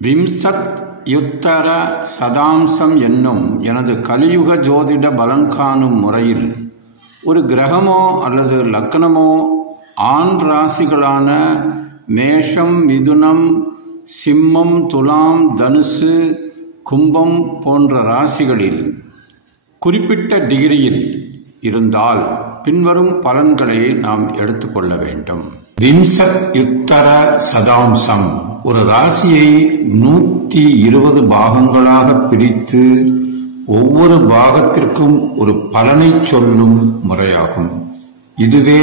விம்சத் யுத்தர சதாம்சம் என்னும் எனது கலியுக ஜோதிட பலன் காணும் முறையில் ஒரு கிரகமோ அல்லது லக்னமோ ஆண் ராசிகளான மேஷம், மிதுனம், சிம்மம், துலாம், தனுசு, கும்பம் போன்ற ராசிகளில் குறிப்பிட்ட டிகிரியில் இருந்தால் பின்வரும் பலன்களை நாம் எடுத்துக்கொள்ள வேண்டும். விம்சத் யுத்தர சதாம்சம் ஒரு ராசியை 120 பாகங்களாக பிரித்து ஒவ்வொரு பாகத்திற்கும் ஒரு பலனை சொல்லும் முறையாகும். இதுவே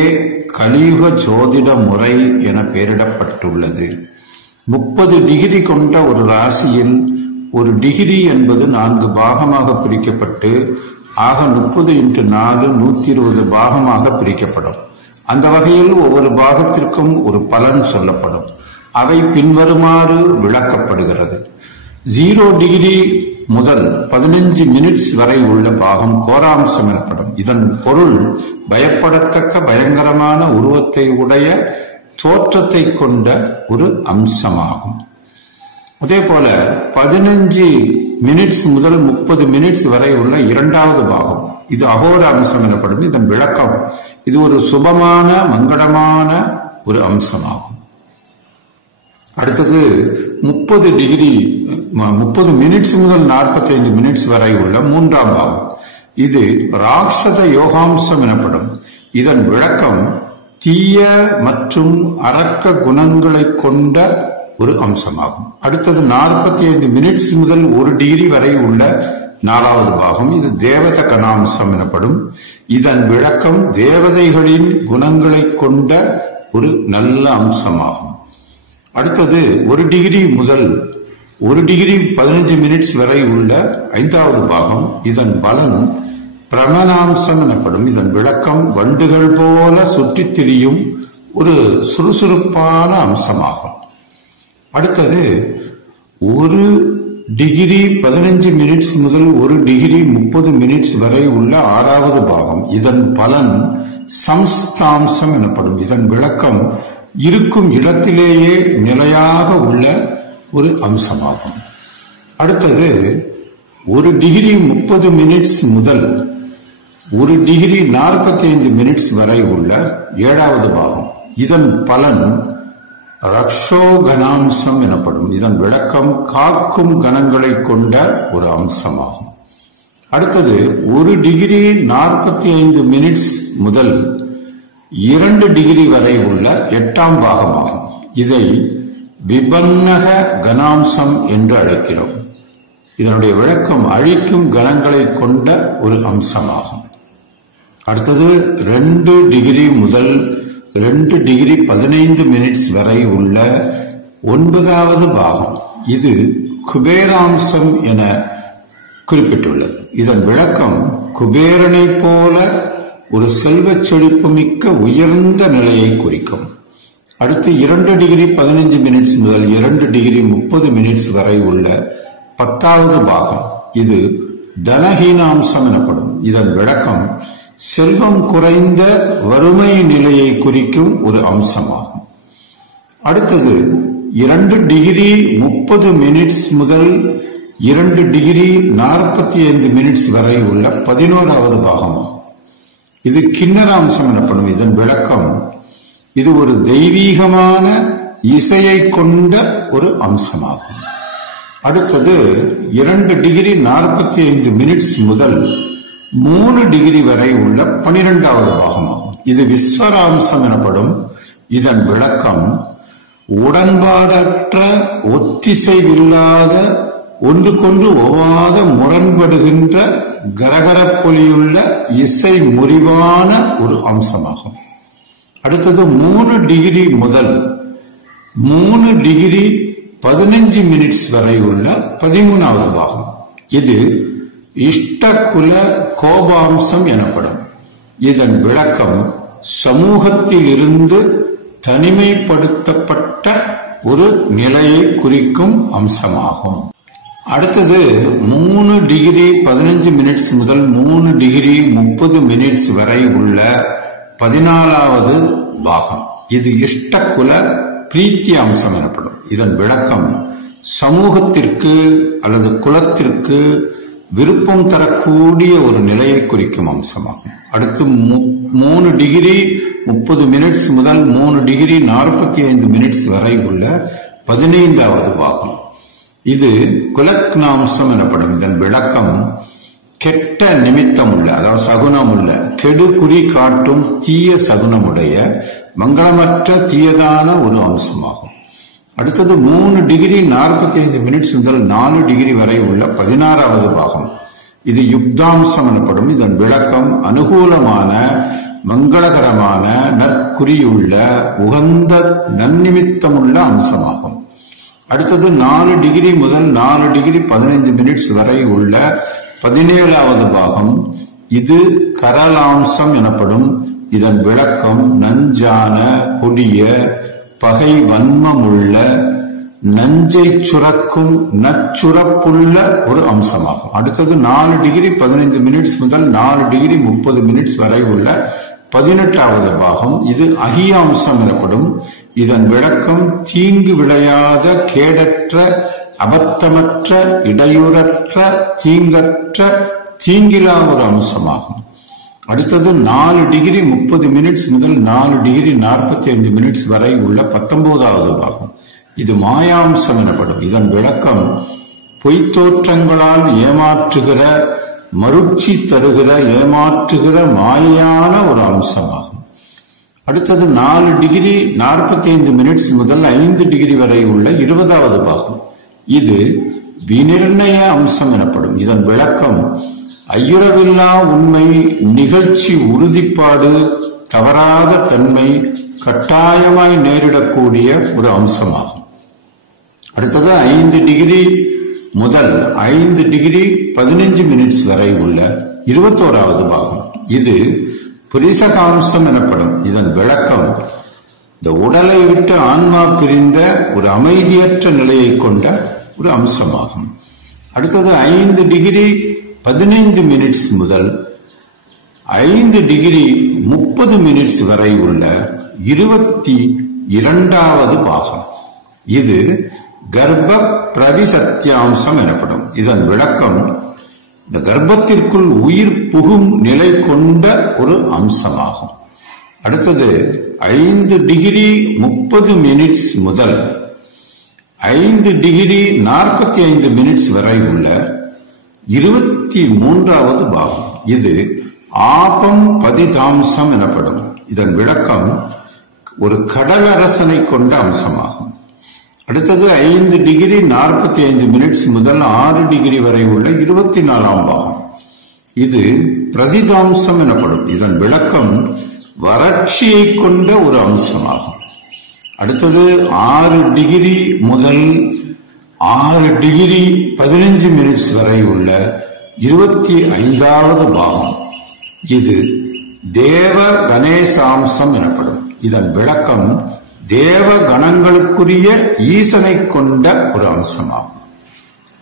கலியுக ஜோதிட முறை என பெயரிடப்பட்டுள்ளது. 30 டிகிரி கொண்ட ஒரு ராசியில் ஒரு டிகிரி என்பது 4 பாகமாக பிரிக்கப்பட்டு ஆக 30 × 4 120 பாகமாக பிரிக்கப்படும். அந்த வகையில் ஒவ்வொரு பாகத்திற்கும் ஒரு பலன் சொல்லப்படும். அவை பின்வருமாறு விளக்கப்படுகிறது. 0 டிகிரி முதல் 15 மினிட்ஸ் வரை உள்ள பாகம் கோராம்சம் எனப்படும். இதன் பொருள் பயப்படத்தக்க பயங்கரமான உருவத்தை உடைய தோற்றத்தை கொண்ட ஒரு அம்சமாகும். அதே போல 15 மினிட்ஸ் முதல் 30 மினிட்ஸ் வரை உள்ள இரண்டாவது பாகம் இது அகோர அம்சம் எனப்படும். இதன் விளக்கம் இது ஒரு சுபமான மங்களமான ஒரு அம்சமாகும். அடுத்தது 30 மினிட்ஸ் முதல் 45 மினிட்ஸ் வரை உள்ள மூன்றாம் பாகம் இது ராட்சத யோகாம்சம் எனப்படும். இதன் விளக்கம் தீய மற்றும் அரக்க குணங்களை கொண்ட ஒரு அம்சமாகும். அடுத்தது 45 மினிட்ஸ் முதல் 1 டிகிரி வரை உள்ள 4வது பாகம் இது தேவத கணாம்சம் எனப்படும். இதன் விளக்கம் தேவதைகளின் குணங்களை கொண்ட ஒரு நல்ல அம்சமாகும். அடுத்தது 1 டிகிரி முதல் 1 டிகிரி 15 மினிட்ஸ் வரை உள்ள 5வது பாகம் இதன் பலன் பிரமணாம்சம் எனப்படும். இதன் விளக்கம் வண்டுகள் போல சுற்றித் திரியும் ஒரு சுறுசுறுப்பான அம்சமாகும். அடுத்தது 1 டிகிரி 15 மினிட்ஸ் முதல் 1 டிகிரி 30 மினிட்ஸ் வரை உள்ள 6வது பாகம் இதன் பலன் சம்ஸ்தாம்சம் எனப்படும். இதன் விளக்கம் இருக்கும் இடத்திலேயே நிலையாக உள்ள ஒரு அம்சமாகும். அடுத்தது 1 டிகிரி 30 மினிட்ஸ் முதல் 1 டிகிரி 45 மினிட்ஸ் வரை உள்ள 7வது பாகம் இதன் பலன் ரக்ஷோகணாம்சம் எனப்படும். இதன் விளக்கம் காக்கும் கணங்களை கொண்ட ஒரு அம்சமாகும். அடுத்தது 1 டிகிரி 45 மினிட்ஸ் முதல் 2 டிகிரி வரை உள்ள 8ஆம் பாகமாகும். இதை விபன்னக கணாம்சம் என்று அழைக்கிறோம். இதனுடைய விளக்கம் அழிக்கும் கணங்களை கொண்ட ஒரு அம்சமாகும். அடுத்தது 2 டிகிரி முதல் 2 டிகிரி 15 மினிட்ஸ் வரை உள்ள 9வது பாகம் இது குபேராம்சம் என குறிப்பிட்டுள்ளது. இதன் விளக்கம் குபேரனை போல ஒரு செல்வச் செழிப்பு மிக்க உயர்ந்த நிலையை குறிக்கும். அடுத்து 2 டிகிரி 15 மினிட்ஸ் முதல் 2 டிகிரி 30 மினிட்ஸ் வரை உள்ள 10வது பாகம் இது தனஹீனாம்சம் எனப்படும். இதன் விளக்கம் செல்வம் குறைந்த வறுமை நிலையை குறிக்கும் ஒரு அம்சமாகும். அடுத்தது 2 டிகிரி 30 மினிட்ஸ் முதல் 2 டிகிரி 45 மினிட்ஸ் வரை உள்ள 11வது பாகம் இது கிண்ணராம்சம் எனப்படும். இதன் விளக்கம் இது ஒரு தெய்வீகமான இசையை கொண்ட ஒரு அம்சமாகும். அடுத்தது 2 டிகிரி 45 மினிட்ஸ் முதல் 3 டிகிரி வரை உள்ள 12வது பாகமாகும். இது விஸ்வராம்சம் எனப்படும். இதன் விளக்கம் உடன்பாடற்ற ஒத்திசைவில்லாத ஒன்றுக்கொன்று ஒவ்வாத முரண்படுகின்ற கரகரப்பொலியுள்ள இசை முறிவான ஒரு அம்சமாகும். அடுத்தது 3 டிகிரி முதல் 3 டிகிரி 15 மினிட்ஸ் வரை உள்ள 13வது பாகம் இது இஷ்டகுல கோபாம்சம் எனப்படும். இதன் விளக்கம் சமூகத்தில் இருந்து தனிமைப்படுத்தப்பட்ட ஒரு நிலையை குறிக்கும் அம்சமாகும். அடுத்தது 3 டிகிரி 15 மினிட்ஸ் முதல் 3 டிகிரி 30 மினிட்ஸ் வரை உள்ள 14வது பாகம் இது இஷ்டகுல பிரீத்தி அம்சம் எனப்படும். இதன் விளக்கம் சமூகத்திற்கு அல்லது குலத்திற்கு விருப்பம் தரக்கூடிய ஒரு நிலையை குறிக்கும் அம்சமாகும். அடுத்து 3 டிகிரி 30 மினிட்ஸ் முதல் 3 டிகிரி 45 மினிட்ஸ் வரை உள்ள 15வது பாகம். இது குலக்னாம்சம் எனப்படும். இதன் விளக்கம் கெட்ட நிமித்தம் உள்ள, அதாவது சகுனம் உள்ள, கெடு குறி காட்டும் தீய சகுனமுடைய மங்களமற்ற தீயதான ஒரு அம்சமாகும். அடுத்தது 3 டிகிரி 45 மினிட்ஸ் முதல் 4 டிகிரி வரை உள்ள 16வது பாகம். இது யுக்தாம்சம் எனப்படும். இதன் விளக்கம் அனுகூலமான மங்களகரமான நற்குறியுள்ள உகந்த நன்னிமித்தமுள்ள அம்சமாகும். அடுத்தது 4 டிகிரி முதல் 4 டிகிரி 15 மினிட்ஸ் வரை உள்ள 17வது பாகம். இது கரலாம்சம் எனப்படும். இதன் விளக்கம் நஞ்சான கொடிய பகை வன்மமுள்ள நஞ்சை சுரக்கும் நச்சுரப்புள்ள ஒரு அம்சமாகும். அடுத்தது 4 டிகிரி 15 மினிட்ஸ் முதல் 4 டிகிரி 30 மினிட்ஸ் வரை உள்ள 18வது பாகம். இது அகியாம்சம் எனப்படும். இதன் விளக்கம் தீங்கு விளையாத கேடற்ற அபத்தமற்ற இடையூறற்ற தீங்கற்ற தீங்கிலா ஒரு அம்சமாகும். அடுத்தது 4 டிகிரி 30 மினிட்ஸ் முதல் 4 டிகிரி 45 மினிட்ஸ் வரை உள்ள 19வது பாகம். இது மாயாம்சம் எனப்படும். இதன் விளக்கம் பொய்த்தோற்றங்களால் ஏமாற்றுகிற மருட்சி தருகிற ஏமாற்றுகிற மாயான ஒரு அம்சமாகும். அடுத்தது 4 டிகிரி 45 மினிட்ஸ் முதல் 5 டிகிரி வரை உள்ள 20வது பாகம். இது விநிர்ணய அம்சம் எனப்படும். இதன் விளக்கம் ஐயுறவில்லா உண்மை, நிகழ்ச்சி உறுதிப்பாடு, தவறாத தன்மை கட்டாயமாய் நேரிடக்கூடிய ஒரு அம்சமாகும். அடுத்தது 5 டிகிரி முதல் 5 டிகிரி 15 மினிட்ஸ் வரை உள்ள 21வது பாகம். இது புரிசகாம்சம் எனப்படும். இதன் விளக்கம் இந்த உடலை விட்டு ஆன்மா பிரிந்த ஒரு அமைதியற்ற நிலையை கொண்ட ஒரு அம்சமாகும். அடுத்தது 5 டிகிரி 15 மினிட்ஸ் முதல் 5 டிகிரி 30 மினிட்ஸ் வரை உள்ள 22வது பாகம். இது கர்ப்ப பிரவிசத்தியாம்சம் எனப்படும். இதன் விளக்கம் இந்த கர்ப்பத்திற்குள் உயிர் புகும் நிலை கொண்ட ஒரு அம்சமாகும். அடுத்தது 5 டிகிரி 30 மினிட்ஸ் முதல் 5 டிகிரி 45 மினிட்ஸ் வரை உள்ள 23வது பாகம். இது ஆபம் பதிதாம்சம் எனப்படும். இதன் விளக்கம் ஒரு கடலரசனை கொண்ட அம்சமாகும். அடுத்தது 5 டிகிரி 45 மினிட்ஸ் முதல் 6 டிகிரி வரை உள்ள 24ஆம் பாகம். இது பிரதிதாம்சம் எனப்படும். இதன் விளக்கம் வறட்சியை கொண்ட ஒரு அம்சமாகும். அடுத்தது 6 டிகிரி முதல் 6 டிகிரி 15 மினிட்ஸ் வரை உள்ள 25வது பாகம். இது தேவ கணேசாம்சம் எனப்படும். இதன் விளக்கம் தேவ கணங்களுக்குரிய ஈசனை கொண்ட ஒரு அம்சமாகும்.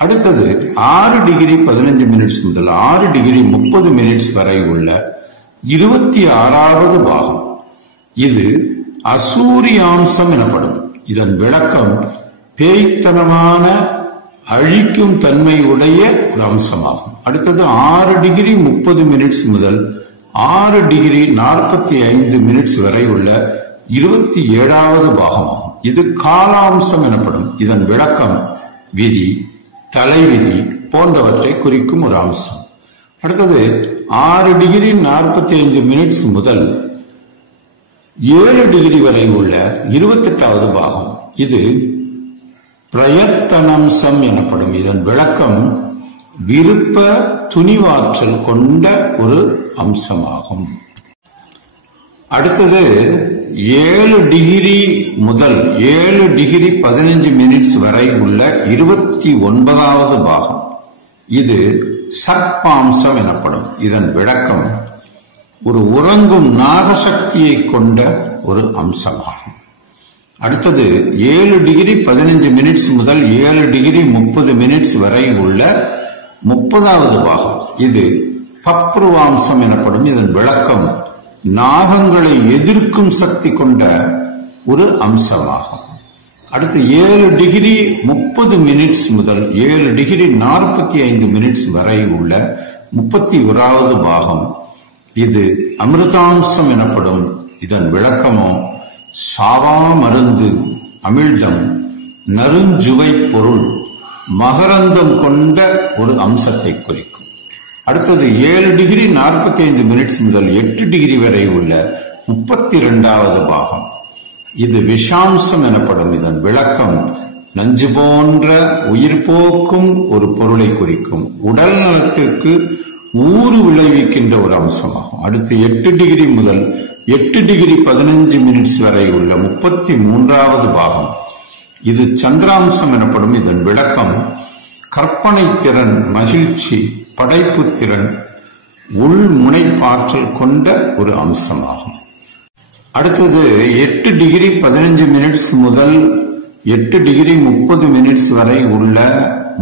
அடுத்தது 6 டிகிரி 15 மினிட்ஸ் முதல் 6 டிகிரி 30 மினிட்ஸ் வரை உள்ள 26வது பாகம். இது அசூரியாம்சம் எனப்படும். இதன் விளக்கம் பேய்த்தனமான அழிக்கும் தன்மை உடைய ஒரு அம்சமாகும். அடுத்தது 6 டிகிரி 30 மினிட்ஸ் முதல் 6 டிகிரி 45 மினிட்ஸ் வரை உள்ள 27வது பாகமாகும். இது காலாம்சம் எனப்படும். இதன் விளக்கம் விதி, தலைவிதி போன்றவற்றை குறிக்கும் ஒரு அம்சம். அடுத்தது 6 டிகிரி 45 மினிட்ஸ் முதல் 7 டிகிரி வரை உள்ள 28வது பாகம். இது பிரயத்தனம்சம் எனப்படும். இதன் விளக்கம் விருப்ப துணிவாற்றல் கொண்ட ஒரு அம்சமாகும். அடுத்தது 7 டிகிரி முதல் 7 டிகிரி 15 மினிட்ஸ் வரை உள்ள 29வது பாகம். இது சர்ப்பாம்சம் எனப்படும். இதன் விளக்கம் ஒரு உறங்கும் நாகசக்தியை கொண்ட ஒரு அம்சமாகும். அடுத்தது 7 டிகிரி 15 மினிட்ஸ் முதல் 7 டிகிரி 30 மினிட்ஸ் வரை உள்ள 30வது பாகம். இது பப்ருவாம்சம் எனப்படும். இதன் விளக்கம் நாகங்களை எதிர்க்கும் சக்தி கொண்ட ஒரு அம்சமாகும். அடுத்து 7 டிகிரி 30 மினிட்ஸ் முதல் 7 டிகிரி 45 மினிட்ஸ் வரை உள்ள 31வது பாகம். இது அமிர்தாம்சம் எனப்படும். இதன் விளக்கமோ சாவா மருந்து, அமிழ்தம், நறுஞ்சுவை பொருள், மகரந்தம் கொண்ட ஒரு அம்சத்தை குறிக்கும். அடுத்தது 7 டிகிரி 45 மினிட்ஸ் முதல் 8 டிகிரி வரை உள்ள 32வது பாகம். இது விஷாம்சம் எனப்படும். இதன் விளக்கம் நஞ்சு போன்ற உயிர் போக்கும் ஒரு பொருளை குறிக்கும். உடல் நலத்திற்கு ஊறு விளைவிக்கின்ற ஒரு அம்சமாகும். அடுத்து 8 டிகிரி முதல் 8 டிகிரி 15 மினிட்ஸ் வரை உள்ள 33வது பாகம். இது சந்திராம்சம் எனப்படும். இதன் விளக்கம் கற்பனை திறன், மகிழ்ச்சி, படைப்பு திறன், உள்முனைப்பாற்றல் கொண்ட ஒரு அம்சமாகும். அடுத்தது 8 டிகிரி 15 மினிட்ஸ் முதல் 8 டிகிரி 30 மினிட்ஸ் வரை உள்ள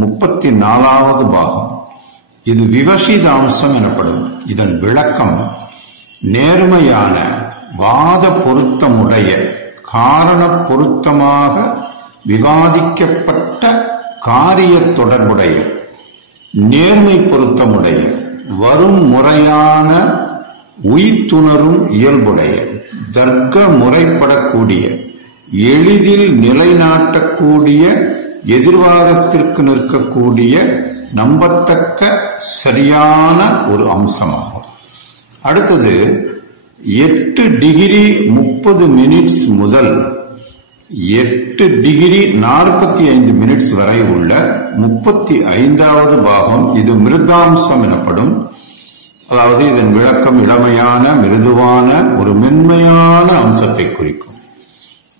34வது பாகம். இது விவசிதாம்சம் எனப்படும். இதன் விளக்கம் நேர்மையான, வாத பொருத்தமுடைய, காரண பொருத்தமாக விவாதிக்கப்பட்ட, காரிய தொடர்புடைய, நேர்மை பொருத்தமுடைய, வரும் முறையான, உய்த்துணரும் இயல்புடைய, தர்க்க முறைப்படக்கூடிய, எளிதில் நிலைநாட்டக்கூடிய, எதிர்வாதத்திற்கு நிற்கக்கூடிய, நம்பத்தக்க சரியான ஒரு அம்சமாகும். அடுத்தது 8 டிகிரி 30 மினிட்ஸ் முதல் 8 டிகிரி 45 மினிட்ஸ் வரை உள்ள 35வது பாகம். இது மிருதாம்சம் எனப்படும். அதாவது இதன் விளக்கம் இளமையான, மிருதுவான, ஒரு மென்மையான அம்சத்தை குறிக்கும்.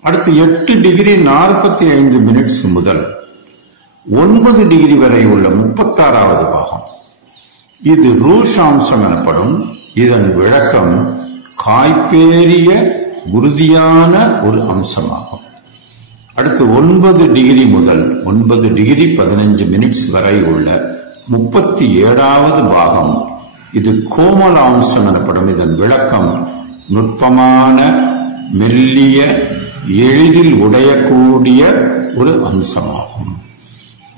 அடுத்து 8 டிகிரி 45 மினிட்ஸ் முதல் 9 டிகிரி வரை உள்ள 36வது பாகம். இது ரூஷாம்சம் எனப்படும். இதன் விளக்கம் காய்பேறிய, உறுதியான ஒரு அம்சமாகும். அடுத்து 9 டிகிரி முதல் 9 டிகிரி 15 மினிட்ஸ் வரை உள்ள 37வது பாகம். இது கோமலாம்சம் எனப்படும். இதன் விளக்கம் நுட்பமான, மெல்லிய, எளிதில் உடையக்கூடிய ஒரு அம்சமாகும்.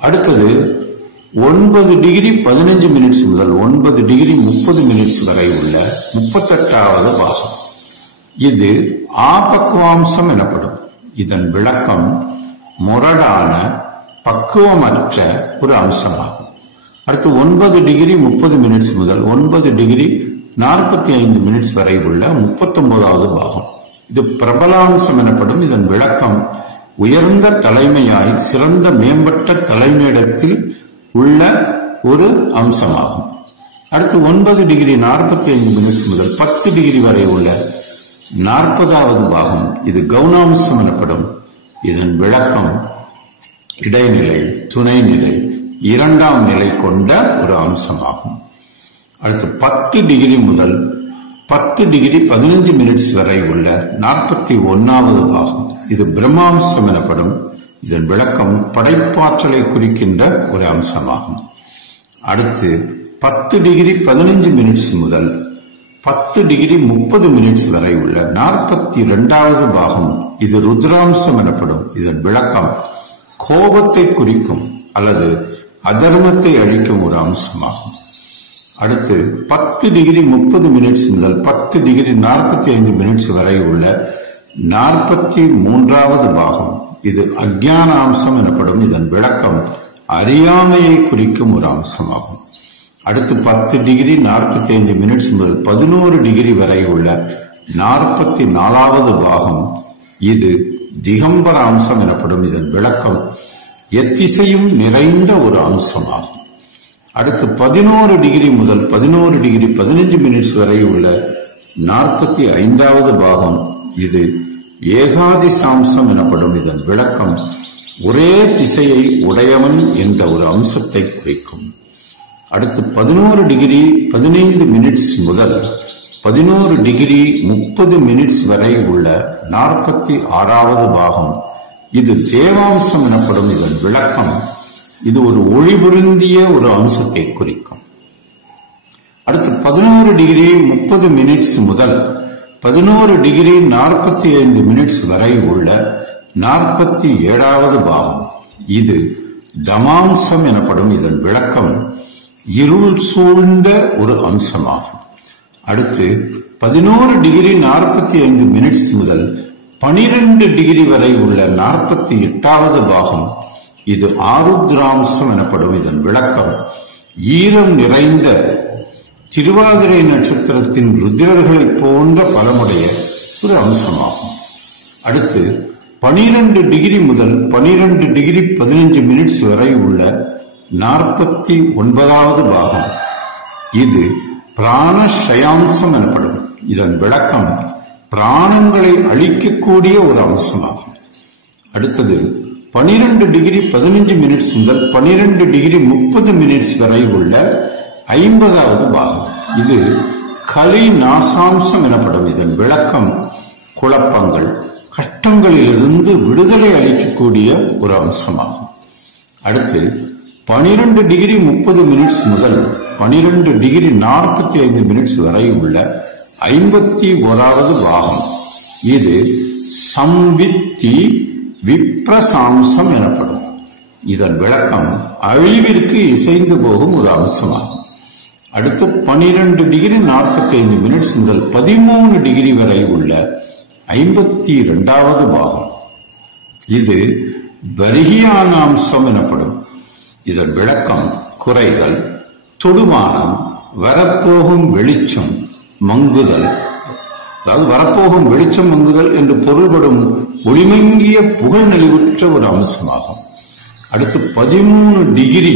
அடுத்தது 9 டிகிரி 15 மினிட்ஸ் முதல் 9 டிகிரி 30 மினிட்ஸ் வரை உள்ள 38வது பாகம். இது ஆபக்குவாம்சம் எனப்படும். இதன் விளக்கம் முரடான, பக்குவமற்ற ஒரு அம்சமாகும். அடுத்து 9 டிகிரி 30 மினிட்ஸ் முதல் 9 டிகிரி 45 மினிட்ஸ் வரை உள்ள 39வது பாகம். இது பிரபலாம்சம் எனப்படும். இதன் விளக்கம் உயர்ந்த தலைமையாய், சிறந்த மேம்பட்ட தலைமையிடத்தில் உள்ள ஒரு அம்சமாகும். அடுத்து 9 டிகிரி 45 மினிட்ஸ் முதல் 10 டிகிரி வரை உள்ள 40வது பாகம். இது கவுனாம்சம் எனப்படும். இதன் விளக்கம் இடைநிலை, துணைநிலை, 2ஆம் நிலை கொண்ட ஒரு அம்சமாகும். அடுத்து 10 டிகிரி முதல் 10 டிகிரி 15 மினிட்ஸ் வரை உள்ள 41வது பாகம். இது பிரம்மாம்சம் எனப்படும். இதன் விளக்கம் படைப்பாற்றலை குறிக்கின்ற ஒரு அம்சமாகும். அடுத்து 10 டிகிரி 15 மினிட்ஸ் முதல் 10 டிகிரி 30 மினிட்ஸ் வரை உள்ள 42வது பாகம். இது ருத்ராம்சம் எனப்படும். இதன் விளக்கம் கோபத்தை குறிக்கும் அல்லது அதர்மத்தை அளிக்கும் ஒரு அம்சமாகும். அடுத்து 10 டிகிரி 30 மினிட்ஸ் முதல் 10 டிகிரி 45 மினிட்ஸ் வரை உள்ள 43வது பாகம். இது அஜ்ஞான அம்சம் எனப்படும். இதன் விளக்கம் அறியாமையை குறிக்கும் ஒரு அம்சமாகும். அடுத்து 10 டிகிரி 45 மினிட்ஸ் முதல் 11 டிகிரி வரை உள்ள 44வது பாகம். இது திகம்பர அம்சம் எனப்படும். இதன் விளக்கம் எத்திசையும் நிறைந்த ஒரு அம்சமாகும். அடுத்து 11 டிகிரி முதல் 11 டிகிரி 15 மினிட்ஸ் வரை உள்ள 45வது பாகம். இது ஏகாதிசாம்சம் எனப்படும். இதன் விளக்கம் ஒரே திசையை உடையவன் என்ற ஒரு அம்சத்தை குறிக்கும். அடுத்து 11 டிகிரி 15 மினிட்ஸ் முதல் 11 டிகிரி 30 மினிட்ஸ் வரை உள்ள 46வது பாகம். இது தேவாம்சம் எனப்படும். இதன் விளக்கம் இது ஒரு ஒளிபுருந்திய ஒரு அம்சத்தை குறிக்கும். அடுத்து 11 டிகிரி 30 மினிட்ஸ் முதல் 11 டிகிரி 45 மினிட்ஸ் வரை உள்ள 47வது பாகம். இது தமாம்சம் எனப்படும். இதன் விளக்கம் இருள் சூழ்ந்த ஒரு அம்சமாகும். அடுத்து 11 டிகிரி 45 மினிட்ஸ் முதல் 12 டிகிரி வரை உள்ள 48வது பாகம். இது ஆருத்ராம்சம் எனப்படும். இதன் விளக்கம் ஈரம் நிறைந்த திருவாதிரை நட்சத்திரத்தின் ருத்ரர்களை போன்ற பலமுடைய ஒரு அம்சமாகும். அடுத்து 12 டிகிரி முதல் 12 டிகிரி 15 மினிட்ஸ் வரை உள்ள 49வது பாகம். இது பிராணசயாம்சம் எனப்படும். இதன் விளக்கம் பிராணங்களை அழிக்கக்கூடிய ஒரு அம்சமாகும். அடுத்தது 12 டிகிரி 15 மினிட்ஸ் முதல் 12 டிகிரி 30 மினிட்ஸ் வரை உள்ள 50வது பாகம். இது கலி நாசாம்சம் எனப்படும். இதன் விளக்கம் குழப்பங்கள், கஷ்டங்களிலிருந்து விடுதலை அளிக்கக்கூடிய ஒரு அம்சமாகும். அடுத்து 12 டிகிரி 30 மினிட்ஸ் முதல் 12 டிகிரி 45 மினிட்ஸ் வரை உள்ள 51வது பாகம். இது சம்வித்தி விப்ரசாம்சம் எனப்படும். இதன் விளக்கம் அழிவிற்கு இசைந்து போகும் ஒரு அம்சமாகும். அடுத்து 12 டிகிரி 45 மினிட்ஸ் முதல் 13 டிகிரி வரை உள்ள 52வது பாகம். இது பரிகியானாம்சம் எனப்படும். இதன் விளக்கம் குறைதல், தொடுமானம், வரப்போகும் வெளிச்சம் மங்குதல், அதாவது வரப்போகும் வெளிச்சம் மங்குதல் என்று பொருள்படும் ஒளிமங்கிய புகழ் நலிவுற்ற ஒரு அம்சமாகும். அடுத்து 13 டிகிரி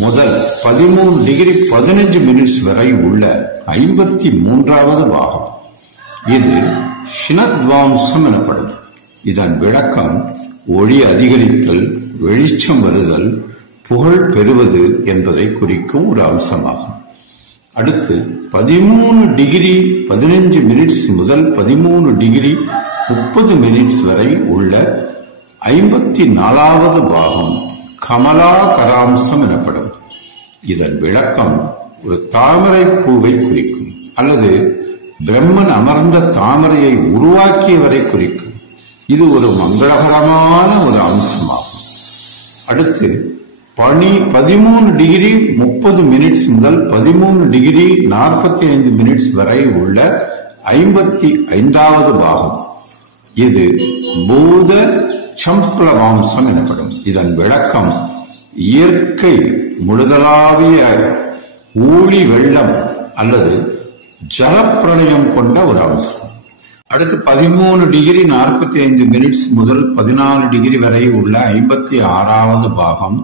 முதல் 13 டிகிரி 15 மினிட்ஸ் வரை உள்ள 53வது பாகம். இது ஷினத்வாம்சம் எனப்படும். இதன் விளக்கம் ஒளி அதிகரித்தல், வெளிச்சம் வருதல், புகழ் பெறுவது என்பதை குறிக்கும் ஒரு அம்சமாகும். அடுத்து 13 டிகிரி 15 மினிட்ஸ் முதல் 13 டிகிரி 30 மினிட்ஸ் வரை உள்ள 54வது பாகம் கமலாகராம்சம் எனப்படும். இதன் விளக்கம் ஒரு தாமரை பூவை குறிக்கும் அல்லது பிரம்மன் அமர்ந்த தாமரையை உருவாக்கியவரை குறிக்கும். இது ஒரு மங்களகரமான ஒரு அம்சமாகும். அடுத்து 13 டிகிரி 30 மினிட்ஸ் முதல் 13 டிகிரி 45 மினிட்ஸ் வரை உள்ள 55வது பாகம். இது பூத சம்ப்ளவாம்சம் எனப்படும். இதன் விளக்கம் இயற்கை முழுதலாவிய ஊழி வெள்ளம் அல்லது ஜலப்பிரளயம் கொண்ட ஒரு அம்சம். அடுத்து 13 டிகிரி 45 மினிட்ஸ் முதல் 14 டிகிரி வரை உள்ள 56வது பாகம்.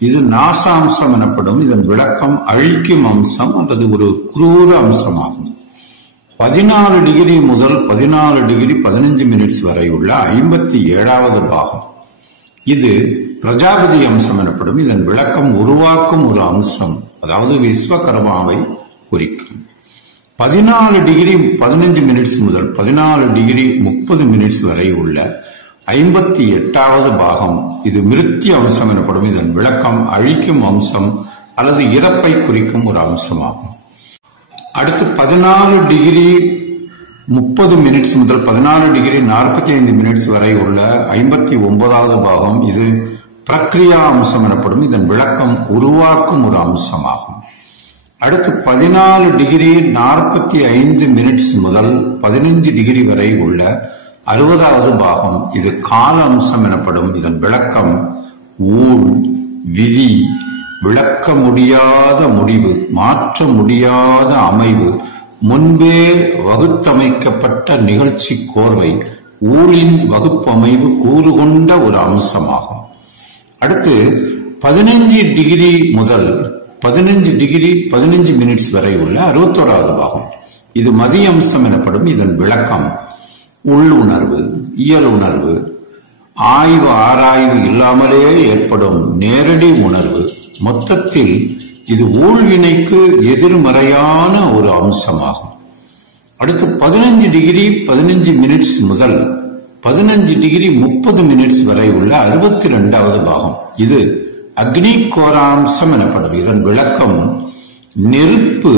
இது நாசாம்சம் எனப்படும். இதன் விளக்கம் அழிக்கும் அம்சம் அல்லது ஒரு குரூர அம்சமாகும். 14 டிகிரி முதல் 14 டிகிரி 15 மினிட்ஸ் வரை உள்ள 57வது பாகம். இது பிரஜாபதி அம்சம் எனப்படும். இதன் விளக்கம் உருவாக்கும் ஒரு அம்சம், அதாவது விஸ்வகர்மாவை குறிக்கும். 14 டிகிரி 15 மினிட்ஸ் முதல் 14 டிகிரி 30 மினிட்ஸ் வரை உள்ள 58வது பாகம். இது மிருத்யு அம்சம் எனப்படும். இதன் விளக்கம் அழிக்கும் அம்சம் அல்லது இறப்பை குறிக்கும் ஒரு அம்சமாகும். அடுத்து 14 டிகிரி 30 மினிட்ஸ் முதல் 14 டிகிரி 45 மினிட்ஸ் வரை உள்ள 59வது பாகம். இது பிரக்ரியா அம்சம் எனப்படும். இதன் விளக்கம் உருவாக்கும் ஒரு அம்சமாகும். அடுத்து 14 டிகிரி 45 மினிட்ஸ் முதல் 15 டிகிரி வரை உள்ள 60வது பாகம். இது கால அம்சம் எனப்படும். இதன் விளக்கம் ஊழ், விதி, விளக்க முடியாத முடிவு, மாற்ற முடியாத அமைவு, முன்பே வகுத்தமைக்கப்பட்ட நிகழ்ச்சி கோர்வை, ஊழின் வகுப்பமைவு கூறுகொண்ட ஒரு அம்சமாகும். அடுத்து 15 டிகிரி முதல் 15 டிகிரி 15 மினிட்ஸ் வரை உள்ள 61வது பாகம். இது மதிய அம்சம் எனப்படும். இதன் விளக்கம் உள்ளுணர்வு, இயல் உணர்வு, ஆய்வு ஆராய்வு இல்லாமலே ஏற்படும் நேரடி உணர்வு. மொத்தத்தில் இது ஊழ்வினைக்கு எதிர்மறையான ஒரு அம்சமாகும். அடுத்து 15 டிகிரி 15 மினிட்ஸ் முதல் 15 டிகிரி 30 மினிட்ஸ் வரை உள்ள 62வது பாகம். இது அக்னி கோராம்சம் எனப்படும். இதன் விளக்கம் நெருப்பு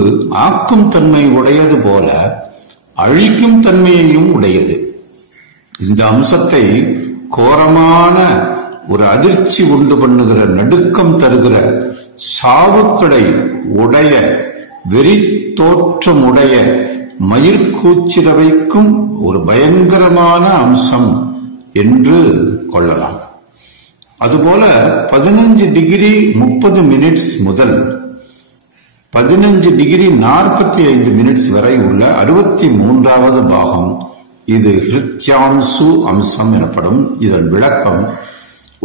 ஆக்கும் தன்மை உடையது போல அழிக்கும் தன்மையையும் உடையது. இந்த அம்சத்தை கோரமான ஒரு அதிர்ச்சி உண்டு பண்ணுகிற, நடுக்கம் தருகிற, சாவுக்களை உடைய, வெறி தோற்றமுடைய, மயிர்கூச்சிட வைக்கும் ஒரு பயங்கரமான அம்சம் என்று கொள்ளலாம். அதுபோல 15 டிகிரி 30 மினிட்ஸ் முதல் 15 டிகிரி 45 மினிட்ஸ் வரை உள்ள 63வது பாகம் இது ஹிருத்யாம்சு அம்சம் எனப்படும். இதன் விளக்கம்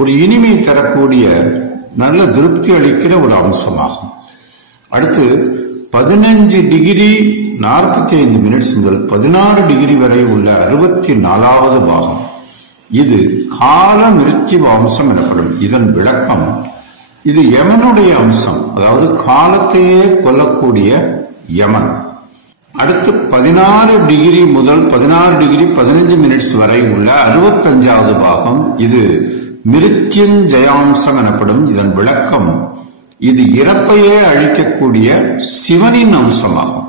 ஒரு இனிமை தரக்கூடிய, நல்ல திருப்தி அளிக்கிற ஒரு அம்சமாகும். அடுத்து 15 டிகிரி 45 மினிட்ஸ் முதல் 16 டிகிரி வரை உள்ள 64வது பாகம் இது கால மிருத்யு அம்சம் எனப்படும். இதன் விளக்கம் இது யமனுடைய அம்சம், அதாவது காலத்தையே கொல்லக்கூடிய யமன். அடுத்து 16 டிகிரி முதல் 16 டிகிரி 15 மினிட்ஸ் வரை உள்ள 65வது பாகம் இது மிருத்யுஞ்சயாம்சம் எனப்படும். இதன் விளக்கம் இது இறப்பையே அழிக்கக்கூடிய சிவனின் அம்சமாகும்.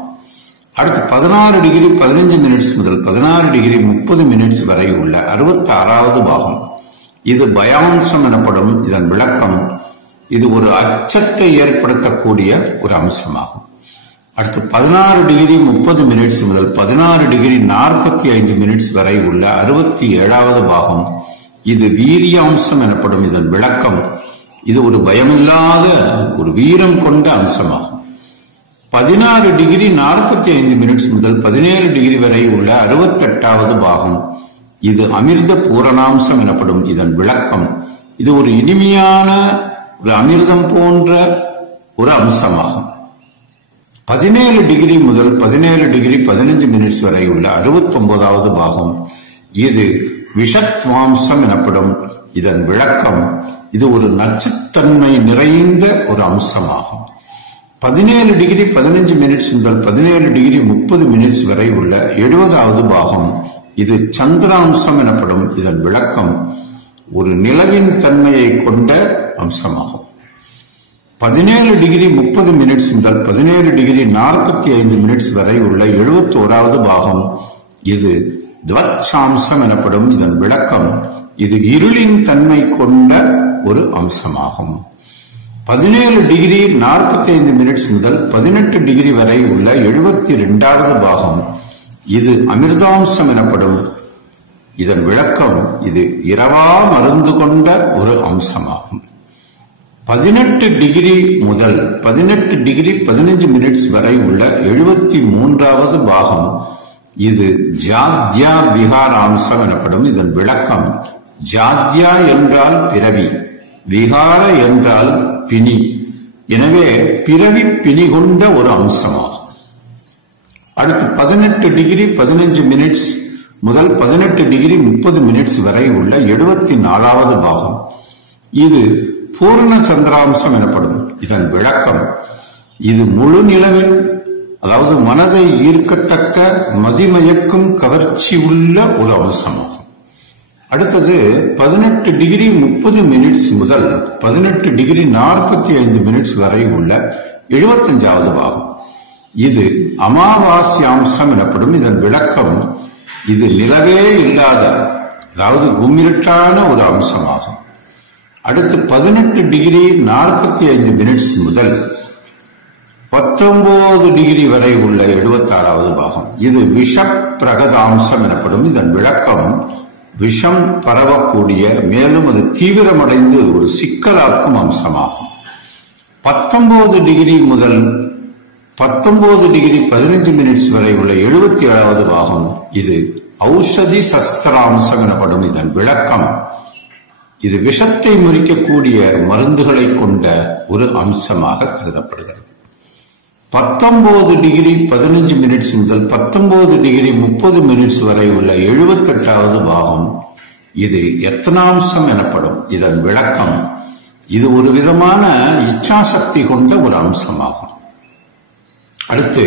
அடுத்து 16 டிகிரி 15 மினிட்ஸ் முதல் 16 டிகிரி 30 மினிட்ஸ் வரை உள்ள 66வது பாகம் இது பயாம்சம் எனப்படும். இதன் விளக்கம் இது ஒரு அச்சத்தை ஏற்படுத்தக்கூடிய ஒரு அம்சமாகும். அடுத்து 16 டிகிரி 30 மினிட்ஸ் முதல் 16 டிகிரி 45 மினிட்ஸ் வரை உள்ள 67வது பாகம் இது வீரியாம்சம் எனப்படும். இதன் விளக்கம் இது ஒரு பயமில்லாத ஒரு வீரம் கொண்ட அம்சமாகும். 16 டிகிரி 45 மினிட்ஸ் முதல் 17 டிகிரி வரை உள்ள 68வது பாகம் இது அமிர்த பூரணாம்சம் எனப்படும். இதன் விளக்கம் இது ஒரு இனிமையான ஒரு அமிர்தம் போன்ற ஒரு அம்சமாகும். 17 டிகிரி முதல் 17 டிகிரி 15 மினிட்ஸ் வரை உள்ள 69வது பாகம் இது விஷத்வாம்சம் எனப்படும். இதன் விளக்கம் இது ஒரு நச்சுத்தன்மை நிறைந்த ஒரு அம்சமாகும். 17 டிகிரி 15 மினிட்ஸ் முதல் 17 டிகிரி 30 மினிட்ஸ் வரை உள்ள 70வது பாகம் இது சந்திராம்சம் எனப்படும். இதன் விளக்கம் ஒரு நிலவின் தன்மையை கொண்ட அம்சமாகும். 17 டிகிரி 30 மினிட்ஸ் முதல் 17 டிகிரி 45 மினிட்ஸ் வரை உள்ள 71வது பாகம் இது துவச்சாம்சம் எனப்படும். இதன் விளக்கம் இது இருளின் தன்மை கொண்ட ஒரு அம்சமாகும். 17 டிகிரி 45 மினிட்ஸ் முதல் 18 டிகிரி வரை உள்ள 72வது பாகம் இது அமிர்தாம்சம் எனப்படும். இதன் விளக்கம் இது இரவா மருந்து கொண்ட ஒரு அம்சமாகும். 18 டிகிரி முதல் 18 டிகிரி 15 மினிட்ஸ் வரை உள்ள 73வது பாகம் இது ஜாத்யா விகாராம்சம் எனப்படும். இதன் விளக்கம் ஜாத்யா என்றால் பிறவி, விகார என்றால் பிணி, எனவே பிறவி பிணி கொண்ட ஒரு அம்சமாகும். அடுத்து 18 டிகிரி 15 மினிட்ஸ் முதல் 18 டிகிரி 30 மினிட்ஸ் வரை உள்ள 74வது பாகம் இது பூர்ண சந்திராம்சம் எனப்படும். இதன் விளக்கம் இது முழு நிலவின், அதாவது மனதை ஈர்க்கத்தக்க மதிமயக்கும் கவர்ச்சி உள்ள ஒரு அம்சமாகும். அடுத்தது 18 டிகிரி 30 மினிட்ஸ் முதல் 18 டிகிரி 45 மினிட்ஸ் வரை உள்ள 75வது பாகம் இது அமாவாஸ்யாம்சம் எனப்படும். இதன் விளக்கம் இது நிலவே இல்லாத, அதாவது கும்மிருட்டான ஒரு அம்சமாகும். அடுத்து 18 டிகிரி 45 மினிட்ஸ் முதல் 19 டிகிரி வரை உள்ள 76வது பாகம் இது விஷ பிரகதாம்சம் எனப்படும். இதன் விளக்கம் விஷம் பரவக்கூடிய, மேலும் அது தீவிரமடைந்து ஒரு சிக்கலாக்கும் அம்சமாகும். 19 டிகிரி முதல் 19 டிகிரி 15 மினிட்ஸ் வரை உள்ள 77வது பாகம் இது ஔஷதி சஸ்திராம்சம் எனப்படும். இதன் விளக்கம் இது விஷத்தை முறிக்கக்கூடிய மருந்துகளை கொண்ட ஒரு அம்சமாக கருதப்படுகிறது. 19 டிகிரி 15 மினிட்ஸ் முதல் 19 டிகிரி 30 மினிட்ஸ் வரை உள்ள 78வது பாகம் இது யத்னாம்சம் எனப்படும். இதன் விளக்கம் இது ஒரு விதமான இச்சாசக்தி கொண்ட ஒரு அம்சமாகும். அடுத்து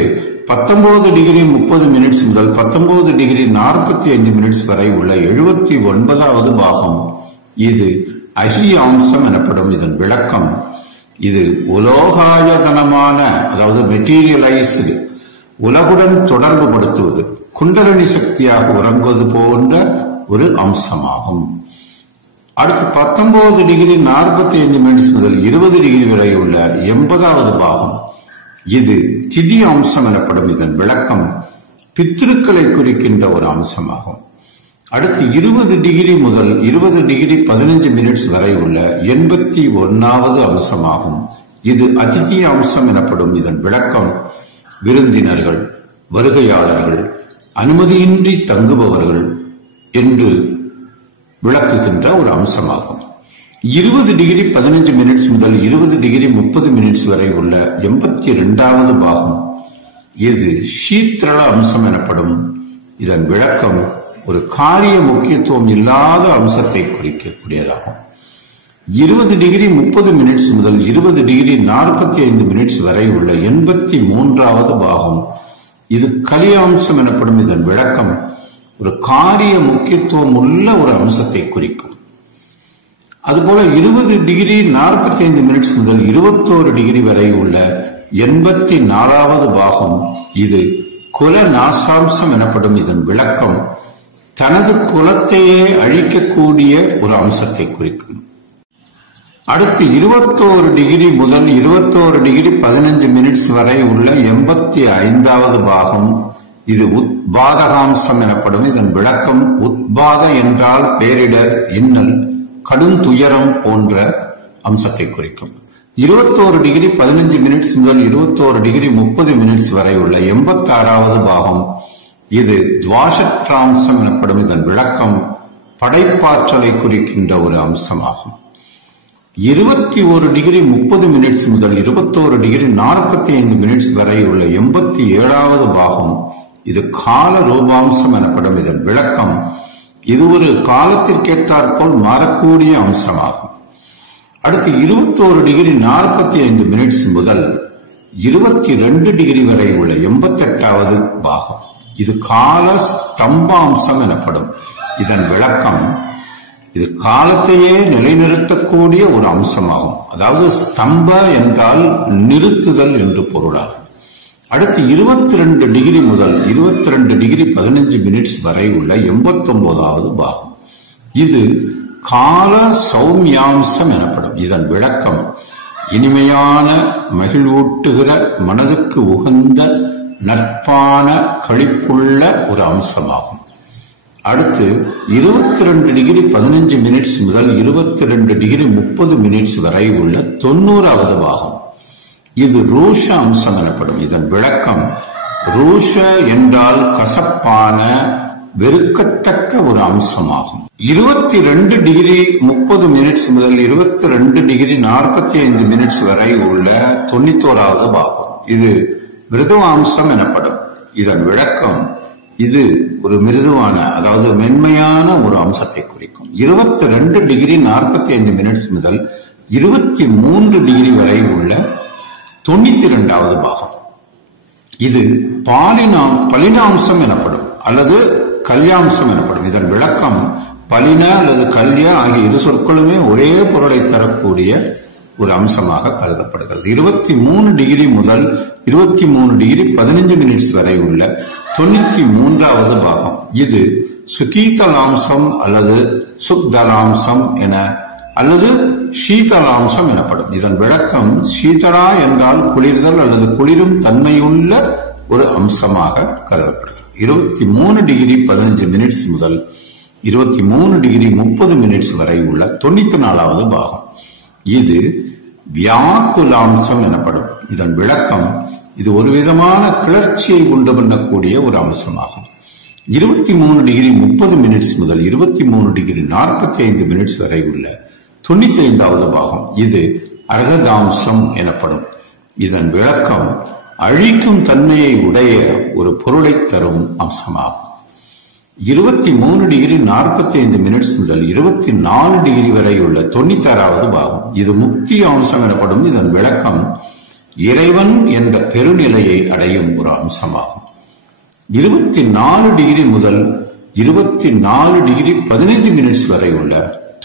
19 டிகிரி 30 மினிட்ஸ் முதல் 19 டிகிரி 45 மினிட்ஸ் வரை உள்ள 79வது பாகம் இது அஹியாம்சம் எனப்படும். இதன் விளக்கம் இது உலோகாயதனமான, அதாவது மெட்டீரியலைஸ்டு, உலகுடன் தொடர்பு படுத்துவது, குண்டலினி சக்தியாக உறங்குவது போன்ற ஒரு அம்சமாகும். அடுத்து 19 டிகிரி 45 மினிட்ஸ் முதல் 20 டிகிரி வரை உள்ள 80வது பாகம். இது திதி அம்சம் எனப்படும். இதன் விளக்கம் பித்ருக்களை குறிக்கின்ற ஒரு அம்சமாகும். அடுத்து 20 டிகிரி முதல் 20 டிகிரி 15 மினிட்ஸ் வரை உள்ள 81வது அம்சமாகும். இது அதிதி அம்சம் எனப்படும். இதன் விளக்கம் விருந்தினர்கள், வருகையாளர்கள், அனுமதியின்றி தங்குபவர்கள் என்று விளக்குகின்ற ஒரு அம்சமாகும். 20 டிகிரி 15 மினிட்ஸ் முதல் 20 டிகிரி 30 மினிட்ஸ் வரை உள்ள 82வது பாகம். இது சீத்ரள அம்சம் எனப்படும். இதன் விளக்கம் ஒரு காரிய முக்கியத்துவம் இல்லாத அம்சத்தை குறிக்கக்கூடியதாகும். 20 டிகிரி 30 மினிட்ஸ் முதல் 20 டிகிரி 45 மினிட்ஸ் வரை உள்ள 83வது பாகம். இது கலியாம்சம் எனப்படும். இதன் விளக்கம் ஒரு காரிய முக்கியத்துவம் உள்ள ஒரு அம்சத்தை குறிக்கும். அதுபோல 20 டிகிரி 45 மினிட்ஸ் முதல் 21 டிகிரி வரை உள்ள 84வது பாகம். இது குல நாசாம்சம் எனப்படும். இதன் விளக்கம் தனது குலத்தையே அழிக்கக்கூடிய ஒரு அம்சத்தை குறிக்கும். அடுத்து 21 டிகிரி முதல் 21 டிகிரி 15 மினிட்ஸ் வரை உள்ள 85வது பாகம். இது உத்பாதகாம்சம் எனப்படும். இதன் விளக்கம் உத்பாத என்றால் பேரிடர், இன்னல், கடும் துயரம் போன்ற அம்சத்தை குறிக்கும். 21 டிகிரி 15 மினிட்ஸ் முதல் 21 டிகிரி 30 மினிட்ஸ் வரை உள்ள 86வது பாகம். இது துவாஷட்ராம்சம் எனப்படும். இதன் விளக்கம் படைப்பாற்றலை குறிக்கின்ற ஒரு அம்சமாகும். 21 டிகிரி 30 மினிட்ஸ் முதல் 21 டிகிரி 45 மினிட்ஸ் வரை உள்ள 87வது பாகம். இது கால ரூபாம்சம் எனப்படும். இதன் விளக்கம் இது ஒரு காலத்திற்கேற்றாற்போல் மாறக்கூடிய அம்சமாகும். அடுத்து 21 டிகிரி 45 மினிட்ஸ் முதல் 22 டிகிரி வரை உள்ள 88வது பாகம். இது கால ஸ்தம்பாம்சம் எனப்படும். இதன் விளக்கம் இது காலத்தையே நிலைநிறுத்தக்கூடிய ஒரு அம்சமாகும். அதாவது ஸ்தம்ப என்றால் நிறுத்துதல் என்று பொருளாகும். அடுத்து 22 டிகிரி முதல் 22 டிகிரி 15 மினிட்ஸ் வரை உள்ள 89வது பாகம். இது கால சௌமியாம்சம் எனப்படும். இதன் விளக்கம் இனிமையான, மகிழ்வூட்டுகிற, மனதுக்கு உகந்த, நட்பான, களிப்புள்ள ஒரு அம்சமாகும். அடுத்து 22 டிகிரி 15 மினிட்ஸ் முதல் 22 டிகிரி 30 மினிட்ஸ் வரை உள்ள 90வது பாகம். இது ரூஷ அம்சம் எனப்படும். இதன் விளக்கம் ரூஷ என்றால் கசப்பான, வெறுக்கத்தக்க ஒரு அம்சமாகும். 22 டிகிரி 30 மினிட்ஸ் முதல் 22 டிகிரி 45 மினிட்ஸ் வரை உள்ள 91வது பாகம். இது மிருதுவாம்சம் எனப்படும். இதன் விளக்கம் இது ஒரு மிருதுவான, அதாவது மென்மையான ஒரு அம்சத்தை குறிக்கும். 22 டிகிரி 45 மினிட்ஸ் முதல் 23 டிகிரி வரை உள்ள 92வது பாகம். இது பலினாம்சம் எனப்படும் அல்லது கல்யாம்சம் எனப்படும். இதன் விளக்கம் பலின அல்லது கல்யா ஆகிய இரு சொற்களுமே ஒரே பொருளை தரக்கூடிய ஒரு அம்சமாக கருதப்படுகிறது. 23 டிகிரி முதல் 23 டிகிரி 15 மினிட்ஸ் வரை உள்ள 93வது பாகம். இது சுகீதலாம்சம் அல்லது சுக்தலாம்சம் என அல்லது சீதலாம்சம் எனப்படும். இதன் விளக்கம் சீதளா என்றால் குளிர்தல் அல்லது குளிரும் தன்மையுள்ள ஒரு அம்சமாக கருதப்படுகிறது. 23 டிகிரி 15 மினிட்ஸ் முதல் 23 டிகிரி 30 மினிட்ஸ் வரை உள்ள 94வது பாகம். இது வியாக்குலாம்சம் எனப்படும். இதன் விளக்கம் இது ஒரு விதமான கிளர்ச்சியை உண்டு பண்ணக்கூடிய ஒரு அம்சமாகும். 23 டிகிரி 30 மினிட்ஸ் முதல் 23 டிகிரி 45 மினிட்ஸ் வரை உள்ள 95வது பாகம். இது அர்ஹதாம்சம் எனப்படும். இதன் விளக்கம் அழிக்கும் தன்மையை உடைய ஒரு பொருளை தரும் அம்சமாகும். 23 டிகிரி 45 மினிட்ஸ் முதல் 24 டிகிரி வரை உள்ள 96வது பாகம். இது முக்தி அம்சம் எனப்படும். இதன் விளக்கம் இறைவன் என்ற பெருநிலையை அடையும் ஒரு அம்சமாகும். 24 டிகிரி முதல் 24 டிகிரி 15 மினிட்ஸ் வரை உள்ள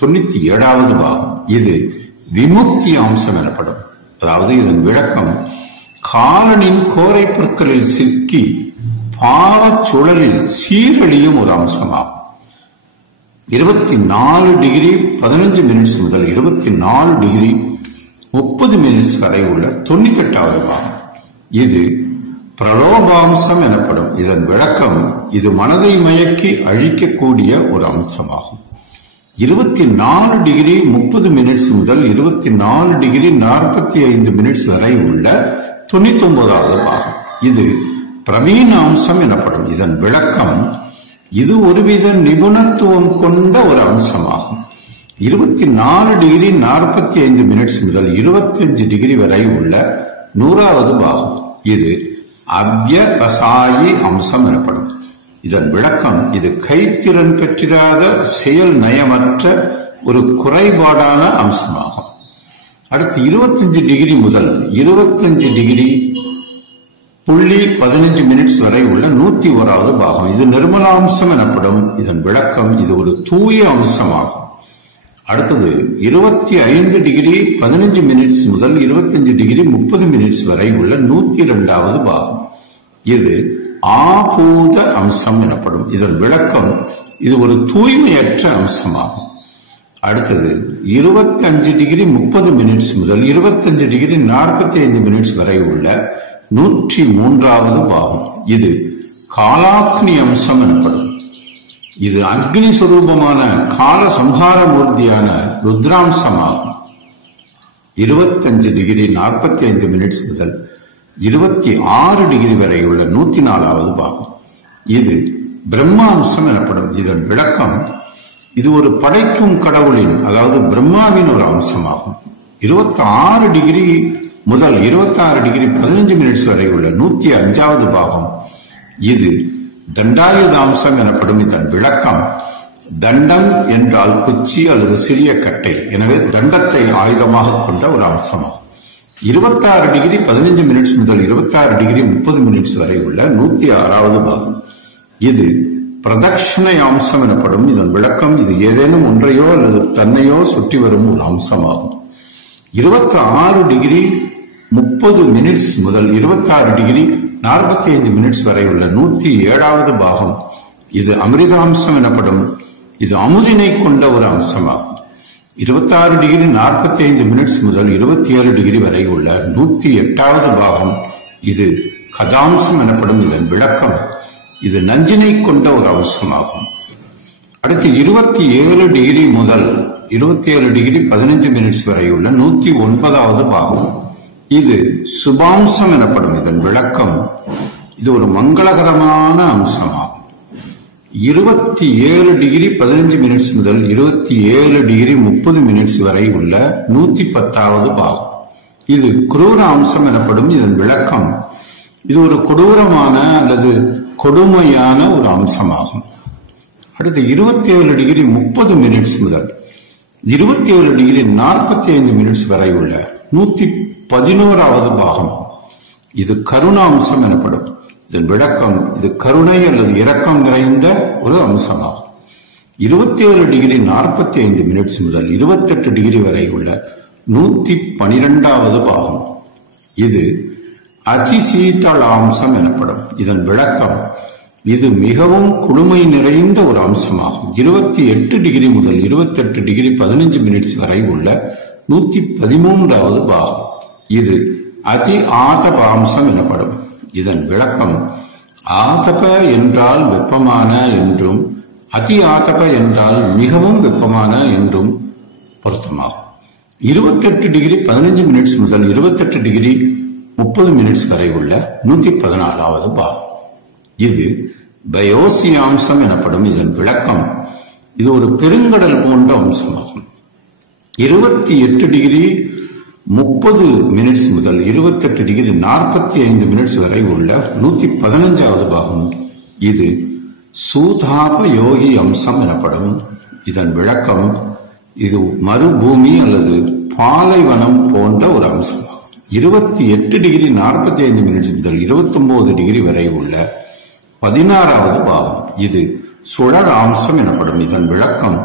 97வது பாகம். இது விமுக்தி அம்சம் எனப்படும். அதாவது இதன் விளக்கம் காலனின் கோரை பொருட்களில் சிக்கி பாவ சுழலில் சீரழியும் ஒரு அம்சமாகும். 24 டிகிரி 15 மினிட்ஸ் முதல் 24 டிகிரி 30 மினிட்ஸ் வரை உள்ள 98வது பாகம். இது பிரலோபாம்சம் எனப்படும். இதன் விளக்கம், இது மனதை மயக்கி அழிக்கக்கூடிய ஒரு அம்சமாகும். 24 டிகிரி 30 மினிட்ஸ் முதல் 24 டிகிரி 45 மினிட்ஸ் வரை உள்ள 99வது பாகம். இது பிரவீண அம்சம் எனப்படும். இதன் விளக்கம், இது ஒருவித நிபுணத்துவம் கொண்ட ஒரு அம்சமாகும். 24 டிகிரி 45 மினிட்ஸ் முதல் 25 டிகிரி வரை உள்ள 100வது பாகம். இது அவ்யவசாயி அம்சம் எனப்படும். இதன் விளக்கம், இது கைத்திறன் பெற்றிராத செயல் நயமற்ற ஒரு குறைபாடான அம்சமாகும். அடுத்து 25 டிகிரி முதல் 25 டிகிரி 15 மினிட்ஸ் வரை உள்ள 101வது பாகம். இது நிர்மலாம்சம் எனப்படும். இதன் விளக்கம், இது ஒரு தூய அம்சமாகும். அடுத்தது 25 டிகிரி 15 மினிட்ஸ் முதல் 25 டிகிரி 30 மினிட்ஸ் வரை உள்ள 102வது பாகம். இது ஆபூத அம்சம் எனப்படும். இதன் விளக்கம், இது ஒரு தூய்மையற்ற அம்சமாகும். அடுத்தது 25 டிகிரி 30 மினிட்ஸ் முதல் 25 டிகிரி 45 மினிட்ஸ் வரை உள்ள 103வது பாகம். இது காலாக்னி அம்சம் எனப்படும். இது அக்னி சுரூபமான கால சம்ஹார மூர்த்தியான ருத்ராம்சமாகும். 25 டிகிரி 45 மினிட்ஸ் முதல் 26 டிகிரி வரை உள்ள 104வது பாகம். இது பிரம்மாம்சம் எனப்படும். இதன் விளக்கம், இது ஒரு படைக்கும் கடவுளின், அதாவது பிரம்மாவின் ஒரு அம்சமாகும். 26 டிகிரி முதல் 26 டிகிரி 15 மினிட்ஸ் வரை உள்ள 105வது பாகம். இது தண்டாயுதாம்சம் எனப்படும். இதன் விளக்கம், தண்டம் என்றால் குச்சி அல்லது சிறிய கட்டை. எனவே தண்டத்தை ஆயுதமாக கொண்ட ஒரு அம்சமாகும். 26 டிகிரி 15 மினிட்ஸ் முதல் 26 டிகிரி 30 மினிட்ஸ் வரை உள்ள 106வது பாகம். இது பிரதட்சணை அம்சம் எனப்படும். இதன் விளக்கம், இது ஏதேனும் ஒன்றையோ அல்லது தன்னையோ சுற்றி வரும் ஒரு அம்சமாகும். 26 டிகிரி 30 மினிட்ஸ் முதல் 26 டிகிரி 45 மினிட்ஸ் வரை உள்ள 107வது பாகம். இது அமிர்தாம்சம் எனப்படும். இது அமுதினை கொண்ட ஒரு அம்சமாகும். 26 டிகிரி 45 மினிட்ஸ் முதல் 27 டிகிரி வரை உள்ள 108வது பாகம். இது கதாம்சம் எனப்படும். இதன் விளக்கம், இது நஞ்சினை கொண்ட ஒரு அம்சமாகும். அடுத்து 27 டிகிரி முதல் 27 டிகிரி 15 மினிட்ஸ் வரை உள்ள 109வது பாகம். இது சுபாம்சம் எனப்படும். இதன் விளக்கம், இது ஒரு மங்களகரமான அம்சமாகும். 27 டிகிரி 15 மினிட்ஸ் முதல் 27 டிகிரி 30 மினிட்ஸ் வரை உள்ள 110வது பாகம். இது குரூர அம்சம் எனப்படும். இதன் விளக்கம், இது ஒரு கொடூரமான அல்லது கொடுமையான ஒரு அம்சமாகும். அடுத்து 27 டிகிரி 30 மினிட்ஸ் முதல் 27 டிகிரி 45 மினிட்ஸ் வரை உள்ள 111வது பாகம். இது கருணாம்சம் எனப்படும். இதன் விளக்கம், இது கருணை அல்லது இரக்கம் நிறைந்த ஒரு அம்சமாகும். 27 டிகிரி 45 மினிட்ஸ் முதல் 28 டிகிரி வரை உள்ள 112வது பாகம். இது அதிசீதளாம்சம் எனப்படும். இதன் விளக்கம், இது மிகவும் குளுமை நிறைந்த ஒரு அம்சமாகும். 28 டிகிரி முதல் 28 டிகிரி 15 மினிட்ஸ் வரை உள்ள 113வது பாகம். இது அதி ஆதபாம்சம் எனப்படும். இதன் விளக்கம், ஆதப என்றால் வெப்பமான என்றும் அதி ஆதப என்றால் மிகவும் வெப்பமான என்றும் பொருத்தமாகும். 28 டிகிரி 15 மினிட்ஸ் முதல் 28 டிகிரி 30 மினிட்ஸ் வரை உள்ள 114வது பாகம். இது பயோசியாம்சம் எனப்படும். இதன் விளக்கம், இது ஒரு பெருங்கடல் போன்ற அம்சமாகும். 28 டிகிரி 30 மினிட்ஸ் முதல் 28 டிகிரி 45 மினிட்ஸ் வரை உள்ள 115வது பாகம். இது சூதாப யோகி அம்சம் எனப்படும். இதன் விளக்கம், இது மறுபூமி அல்லது பாலைவனம் போன்ற ஒரு அம்சமாகும். 28 டிகிரி 45 மினிட்ஸ் முதல் 29 டிகிரி வரை உள்ள 16வது பாகம். இது சுழல் அம்சம் எனப்படும். இதன் விளக்கம்,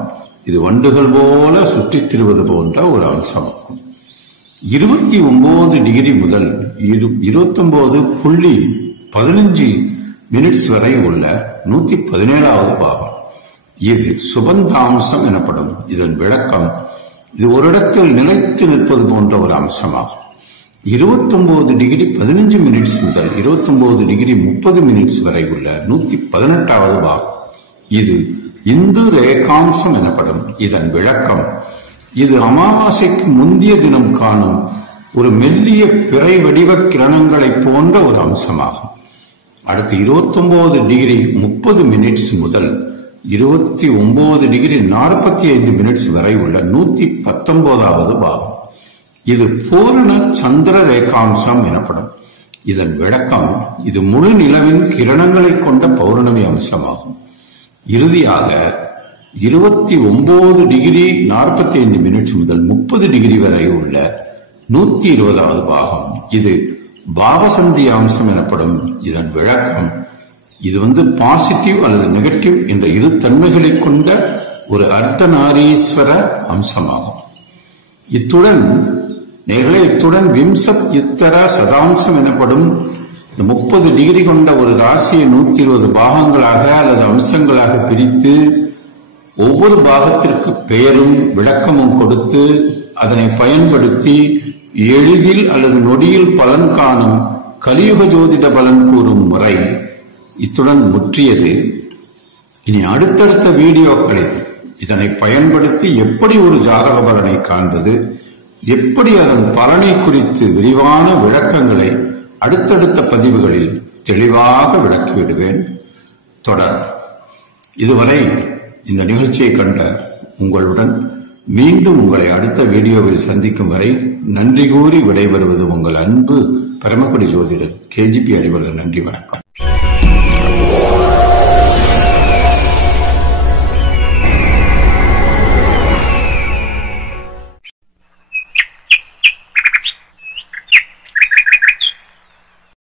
இது வண்டுகள் போல சுற்றித் திரிவது போன்ற ஒரு அம்சமாகும். 29 டிகிரி முதல் 29.15 மினிட்ஸ் வரை உள்ள 117வது பாகம். இது சுபந்தாம்சம் எனப்படும். இதன் விளக்கம், இது ஒரு இடத்தில் நிலைத்து நிற்பது போன்ற ஒரு அம்சமாகும். 29 டிகிரி 15 மினிட்ஸ் முதல் 29 டிகிரி 30 மினிட்ஸ் வரை உள்ள 118வது பாகம். இது இந்து ரேகாம்சம் எனப்படும். இதன் விளக்கம், இது அமாவாசைக்கு முந்தைய தினம் காணும் ஒரு மெல்லிய பிறை வடிவ கிரணங்களை போன்ற ஒரு அம்சமாகும். அடுத்து 29 டிகிரி 30 மினிட்ஸ் முதல் 29 டிகிரி 45 மினிட்ஸ் வரை உள்ள 119வது பாகம். இது பூரண சந்திர ரேகாம்சம் எனப்படும். இதன் விளக்கம், இது முழு நிலவின் கிரணங்களை கொண்ட பௌர்ணமி அம்சமாகும். இறுதியாக 29 டிகிரி 45 மினிட்ஸ் முதல் 30 டிகிரி வரை உள்ள 120வது பாகம். இது பாவசந்தி அம்சம் எனப்படும். இதன் விளக்கம், இது பாசிட்டிவ் அல்லது நெகட்டிவ் என்ற இரு தன்மைகளை கொண்ட ஒரு அர்த்தநாரீஸ்வர அம்சமாகும். இத்துடன் விம்சத் யுத்தர சதாம்சம் எனப்படும் 30 டிகிரி கொண்ட ஒரு ராசியை 120 பாகங்களாக அல்லது அம்சங்களாக பிரித்து ஒவ்வொரு பாகத்திற்கு பெயரும் விளக்கமும் கொடுத்து அதனை பயன்படுத்தி எளிதில் அல்லது நொடியில் பலன் காணும் கலியுக ஜோதிட பலன் கூறும் முறை இத்துடன் முற்றியது. இனி அடுத்தடுத்த வீடியோக்களில் இதனை பயன்படுத்தி எப்படி ஒரு ஜாதக பலனை காண்பது, எப்படி அதன் பலனை குறித்து விரிவான விளக்கங்களை அடுத்தடுத்த பதிவுகளில் தெளிவாக விளக்கிவிடுவேன். தொடர். இதுவரை இந்த நிகழ்ச்சியை கண்ட உங்களுடன் மீண்டும் உங்களை அடுத்த வீடியோவில் சந்திக்கும் வரை நன்றி கூறி விடைபெறுவது உங்கள் அன்பு பரமக்குடி ஜோதிடர் KGP அறிவர்கள். நன்றி, வணக்கம்.